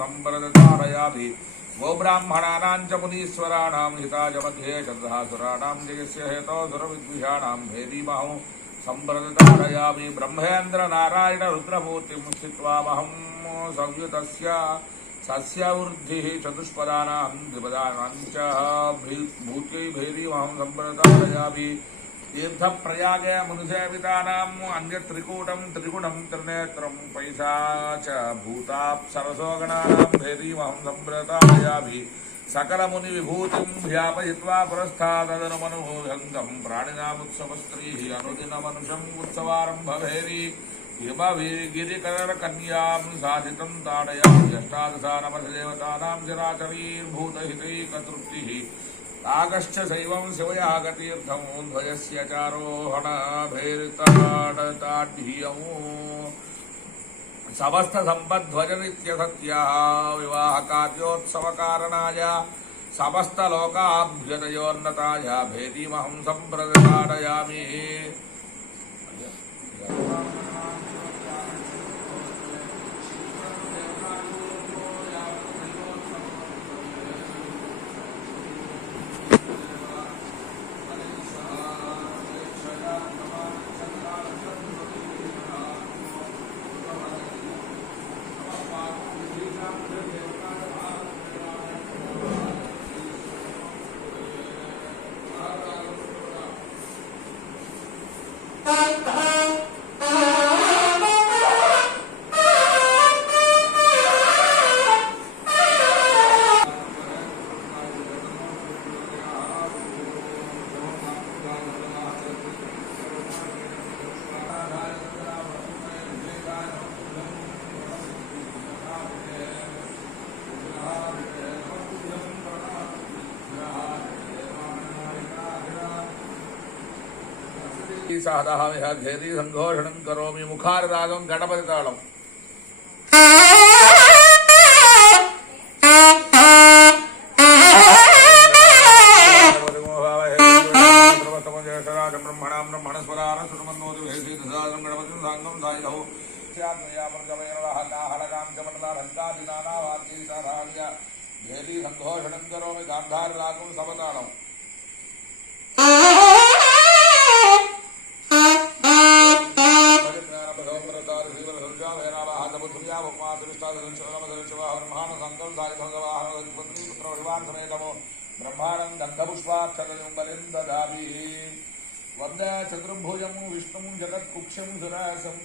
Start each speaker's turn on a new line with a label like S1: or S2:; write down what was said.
S1: सम्प्रदतारयामि गोब्राह्मणानां च मुनीश्वराणां हिताय मध्ये श्रद्धासुराणां जयस्य हेतो सुरविद्विषाणां भैरीवहं सम्प्रदतारयामि ब्रह्मेन्द्र नारायण रुद्रमूर्तिं स्थित्वामहं संयुतस्य सस्यवृद्धिः चतुष्पदानां द्विपदानां च भूत्यै తీర్థప్రయాగే మనుసేవితానాం అన్యత్రికూటం త్రిగుణం త్రినేత్రం పైశాచ భూతాప్సరసోగణానాం భేదీమహం సంప్రతాయాభి సకలముని విభూతిం వ్యాపయిత్వా పురస్థాదనుమనుభూభంగం ప్రాణినాముత్సవస్త్రీ అనుదినమనుషం ఉత్సవారంభేరీ హిమవీగిరికరకన్యాం సాధితం తాడయాం జష్టాదశానమదేవతానాం చరాచరీర్భూతహితైకతృప్తి नागश्च शैवं शिवयागतीर्थमोन्ध्वयस्य चारोहणाभैर्ताडताढ्यमो समस्तसम्पद्ध्वजनित्यसत्याः विवाहकार्योत्सवकारणाय समस्तलोकाभ्युदयोन्नताय भेदीमहं सम्प्रदाडयामि సహదహమిహ సంఘోషణం కరోమి ముఖారరాగం గణపతి తాళం బ్రహ్మణాం బ్రహ్మణస్వరాన సుమన్నోది భేసీదారం గణపతి సాంగం సాయిధౌ ఘేరీ సంఘోషణం కరోమి గాంధార రాగం సమతాళం బ్రహ్మాండం గంధపుష్పాక్షరం బలిం దదామి వంద చతుర్భుజము విష్ణుం జగత్కుక్షం సురాసం